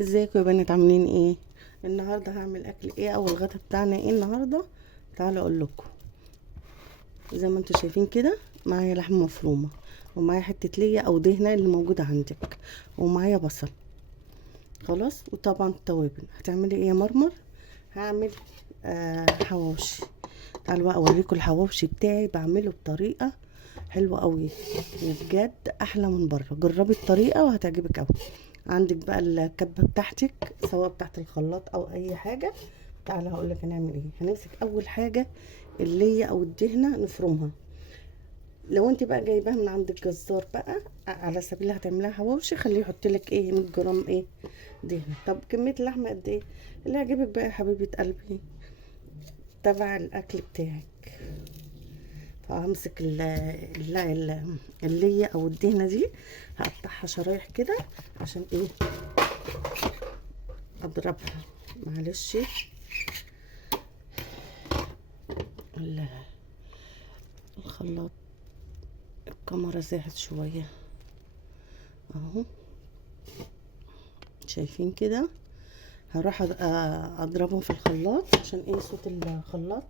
ازيكم يا بنات، عاملين ايه؟ النهارده هعمل اكل ايه او الغدا بتاعنا ايه النهارده؟ تعالوا اقول لكم. زي ما انتم شايفين كده، معايا لحمه مفرومه، ومعايا حته ليا او دهنه اللي موجوده عندك، ومعايا بصل. خلاص. وطبعا التوابل. هتعملي ايه يا مرمر؟ هعمل حواوشي. تعالوا بقى اوريكم الحواوشي بتاعي بعمله بطريقه حلوه قوي، وبجد احلى من بره. جربي الطريقه وهتعجبك قوي. عندك بقى الكبه بتاعتك، سواء بتاعت الخلاط او اي حاجه. تعالى هقول لك هنعمل ايه. هنمسك اول حاجه اللي او الدهنه نفرمها. لو انت بقى جايباها من عند الجزار بقى، على سبيل اللي هتعملها حواوشي، خليه يحط لك ايه 100 جرام ايه دهنه. طب كميه اللحمه قد ايه اللي يعجبك بقى يا حبيبه قلبي، تبع الاكل بتاعك. فهمسك اللي او الدهنه دي، هقطعها شرايح كده عشان ايه اضربها. معلش، ال- الخلاط الكاميرا زاحت شويه اهو. شايفين كده؟ هروح اضربهم في الخلاط عشان ايه صوت الخلاط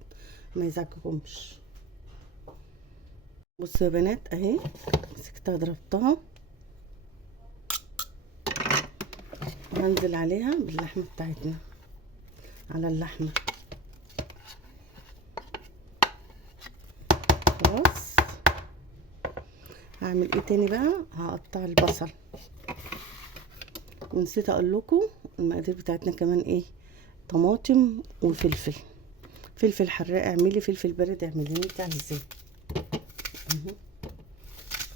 ما يزعجكمش. بصوا يا بنات اهي، مسكتها ضربتها، وهنزل عليها باللحمه بتاعتنا على اللحمه. خلاص. هعمل ايه تاني بقى؟ هقطع البصل. ونسيت اقول لكم المقادير بتاعتنا كمان ايه: طماطم وفلفل. فلفل حراق اعملي، فلفل بارد اعملي اللي انت عايزاه.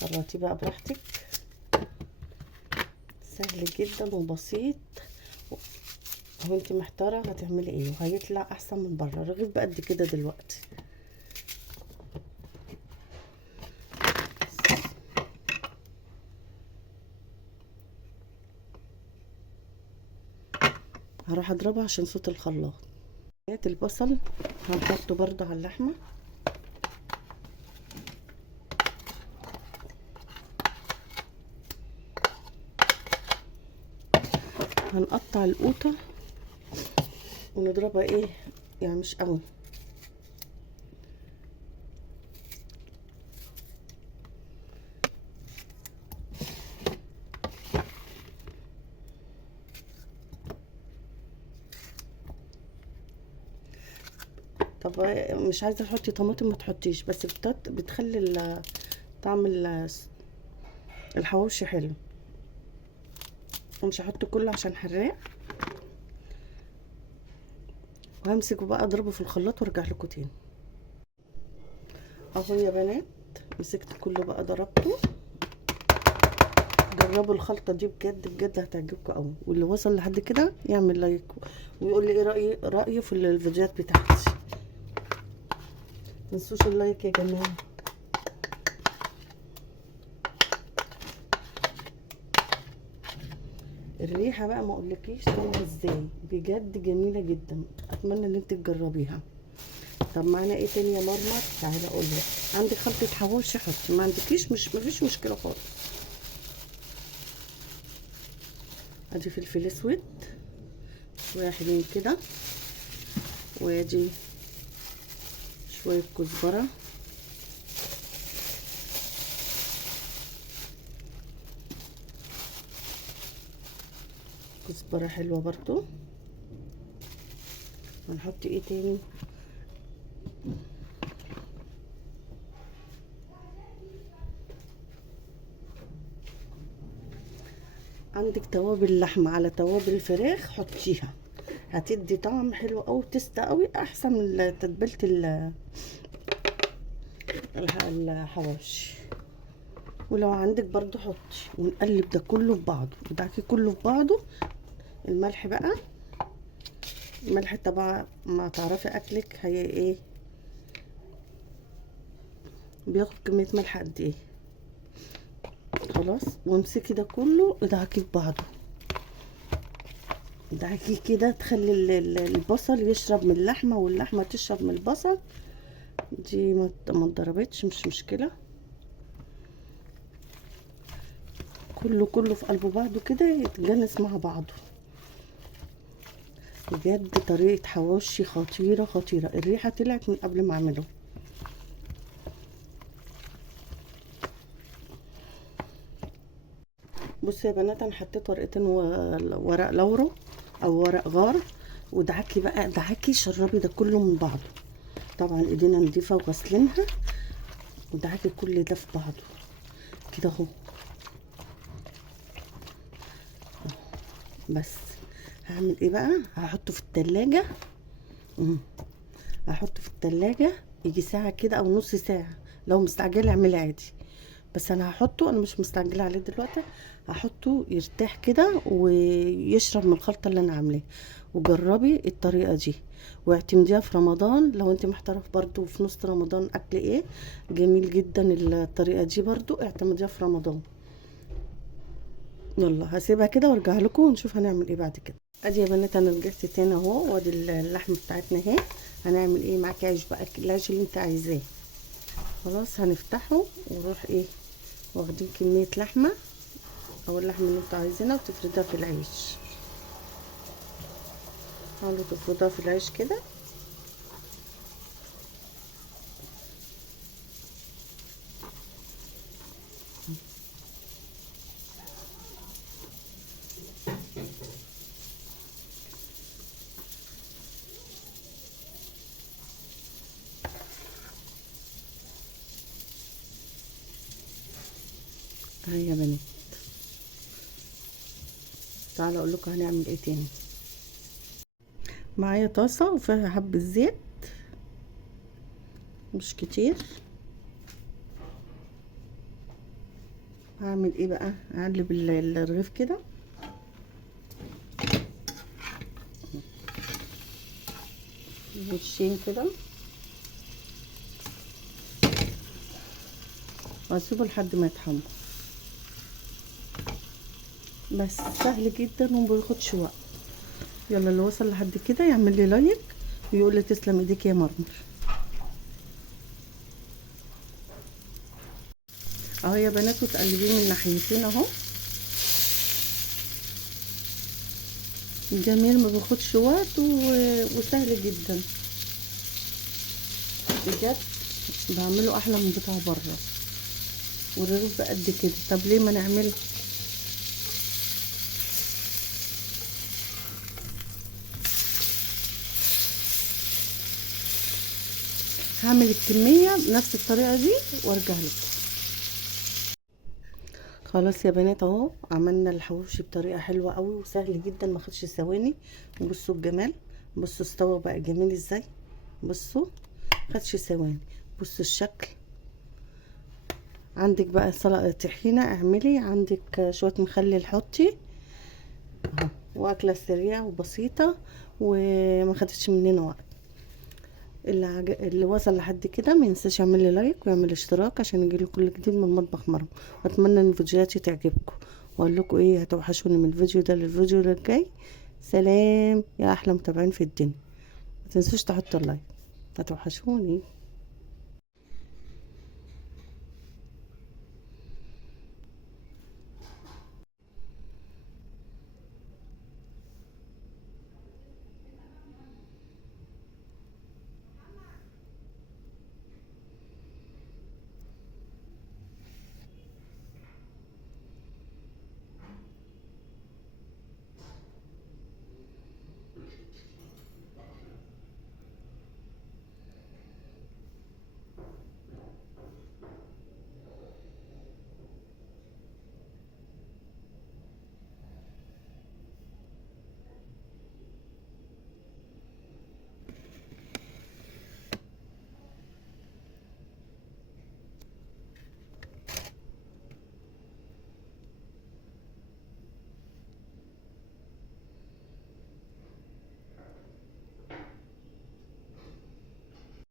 خرطيه بقى براحتك، سهل جدا وبسيط. هو انت محتاره هتعملي ايه، وهيطلع احسن من بره. الرغيف بقى قد كده دلوقتي. هروح اضربها عشان صوت الخلاط. البصل هنحطه برضه على اللحمه. هنقطع القوطه ونضربها ايه، يعني مش قوي. طب مش عايزه تحطي طماطم ما تحطيش، بس بتخلي طعم الحواوشي حلو. مش هحط كله عشان حراق. وهمسكه بقى اضربه في الخلاط وارجع لكم تاني. اهو يا بنات، مسكت كله بقى ضربته. جربوا الخلطه دي بجد بجد هتعجبكم قوي. واللي وصل لحد كده يعمل لايك ويقول لي ايه رايه في الفيديوهات بتاعتي. متنسوش اللايك يا جماعه. الريحه بقى ما اقولكيش طالعه ازاي، بجد جميله جدا. اتمنى ان انت تجربيها. طب معانا ايه تاني يا مرمر؟ تعالى اقول لك. عندك خلطه حواوشي حطي، ما عندكيش مش مفيش مشكله خالص. ادي فلفل اسود شويه حلوين كده، وادي شويه كزبره، كزبره حلوه برضو. هنحط ايه تاني؟ عندك توابل لحمه على توابل فراخ حطيها، هتدي طعم حلو قوي، تست قوي احسن من تتبيله الحواوشي. ولو عندك برضو حطي. ونقلب ده كله في بعضه، ودعكي كله في بعضه. الملح بقى، الملح طبعا ما تعرفي اكلك هي ايه بياخد كميه ملح قد ايه. خلاص. وامسكي ده كله ادعكيه في بعضه. ادعكيه كده، تخلي البصل يشرب من اللحمه واللحمه تشرب من البصل. دي ما اتضربتش مش مشكله. كله في قلب بعضه كده يتجانس مع بعضه. بجد طريقة حواوشي خطيرة خطيرة. الريحة طلعت من قبل ما اعمله. بصوا يا بنات، انا حطيت ورقتين ورق لورو او ورق غار، ودعكي بقى، دعكي شربي ده كله من بعضه. طبعا ايدينا نضيفه وغسلينها، ودعكي كل ده في بعضه كده اهو. بس هعمل ايه بقى؟ هحطه في التلاجة. هحطه في التلاجة يجي ساعة كده او نص ساعة. لو مستعجلة اعملي عادي، بس انا هحطه، انا مش مستعجلة عليه دلوقتي. هحطه يرتاح كده ويشرب من الخلطة اللي انا عاملاها. وجربي الطريقة دي واعتمديها في رمضان. لو انت محتاره برضو في نص رمضان اكل ايه، جميل جدا الطريقة دي برضو، اعتمديها في رمضان. يلا هسيبها كده وارجع لكم ونشوف هنعمل ايه بعد كده. ادي يا بنات انا رجعت تاني اهو، وادي اللحمه بتاعتنا اهي. هنعمل ايه معاكي؟ عيش بقى، العيش اللي انت عايزاه. خلاص هنفتحه ونروح ايه، واخدين كميه لحمه او اللحمه اللي انتوا عايزينها وتفردها في العيش. حاولوا تفردوها في العيش كده. اهي يا بنات، تعالوا اقول لكم هنعمل ايه تاني. معايا طاسه وفيها حبه زيت مش كتير. هعمل ايه بقى؟ هقلب الرغيف كده، وشين كده، واسيبه لحد ما يتحمر. بس سهل جدا ومبياخدش وقت. يلا اللي وصل لحد كده يعمل لي لايك ويقول لي تسلم ايديك يا مرمر. اهو يا بنات، وتقلبيه من ناحيتين اهو. جميل، ما بياخدش وقت وسهل جدا بجد. بعمله احلى من بتاع بره. والرغيف بقى قد كده، طب ليه ما نعمله؟ هعمل الكميه بنفس الطريقه دي وارجع لكم. خلاص يا بنات اهو، عملنا الحواوشي بطريقه حلوه قوي وسهل جدا، ما خدش ثواني. بصوا الجمال، بصوا استوى بقى جميل ازاي، بصوا خدش ثواني. بصوا الشكل. عندك بقى سلطه طحينه اعملي، عندك شويه مخلل حطي اهو. واكله سريعه وبسيطه وما خدتش مننا وقت. اللي وصل لحد كده ما ينساش يعمل لي لايك ويعمل اشتراك عشان يجيله كل جديد من مطبخ مرم. واتمنى ان فيديوهاتي تعجبكم، واقول لكم ايه، هتوحشوني من الفيديو ده للفيديو الجاي. سلام يا احلى متابعين في الدنيا. ما تنسوش تحطوا اللايك، هتوحشوني.